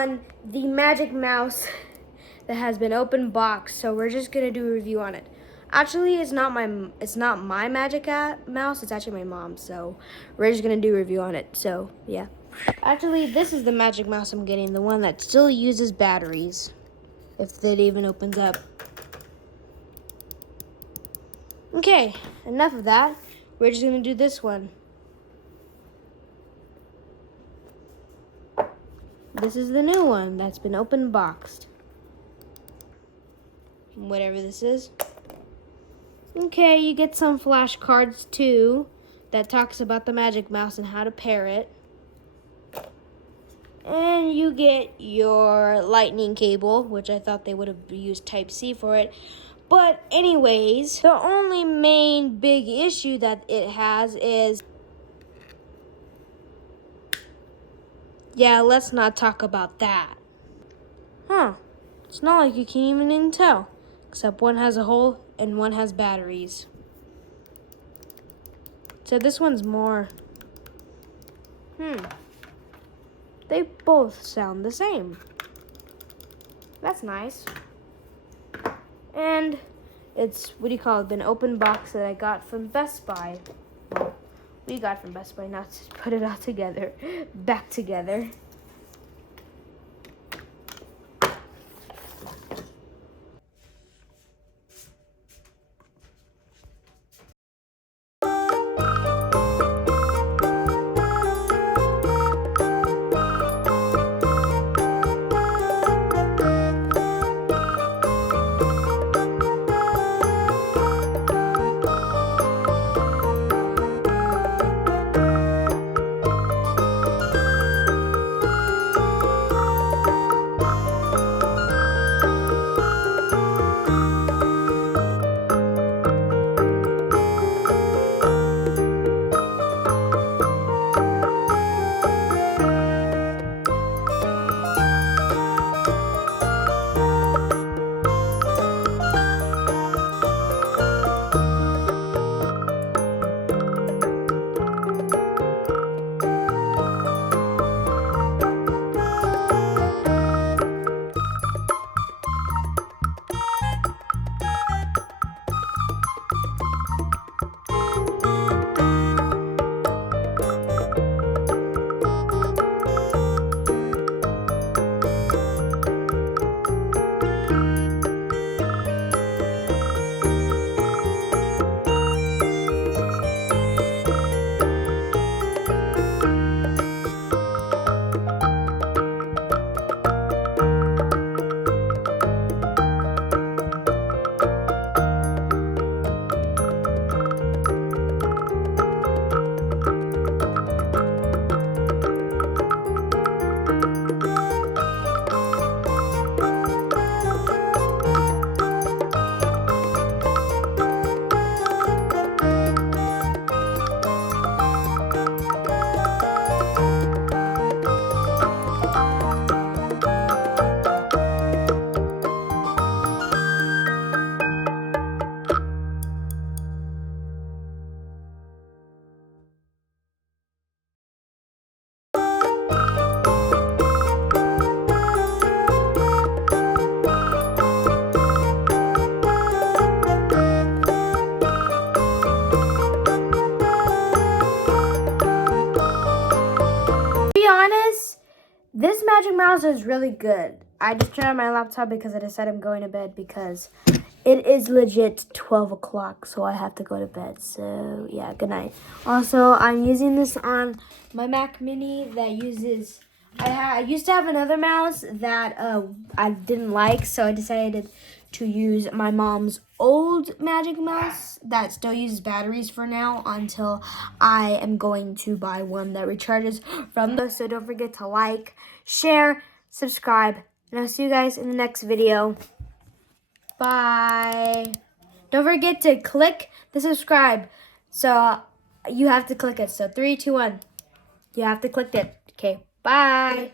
on the Magic Mouse that has been open boxed, so we're just gonna do a review on it. Actually, it's not my Magic Mouse, it's actually my mom's, so we're just gonna do a review on it, so yeah. Actually, this is the Magic Mouse I'm getting, the one that still uses batteries, if it even opens up. Okay, enough of that. We're just gonna do this one. This is the new one that's been open boxed. Whatever this is. Okay, you get some flashcards too that talks about the Magic Mouse and how to pair it. And you get your lightning cable, which I thought they would have used Type-C for it. But anyways, the only main big issue that it has is, yeah, let's not talk about that. Huh, it's not like you can even tell, except one has a hole and one has batteries. So this one's more, they both sound the same. That's nice. And it's, been open box that I got from Best Buy. Well, we got from Best Buy, not to put it all together, back together. This Magic Mouse is really good. I just turned on my laptop because I decided I'm going to bed because it is legit 12 o'clock, so I have to go to bed. So, yeah, good night. Also, I'm using this on my Mac Mini that uses... I used to have another mouse that I didn't like, so I decided to use my mom's old Magic Mouse that still uses batteries for now until I am going to buy one that recharges from those. So don't forget to like, share, subscribe, and I'll see you guys in the next video. Bye. Don't forget to click the subscribe. So you have to click it. So 3, 2, 1. You have to click it. Okay, bye.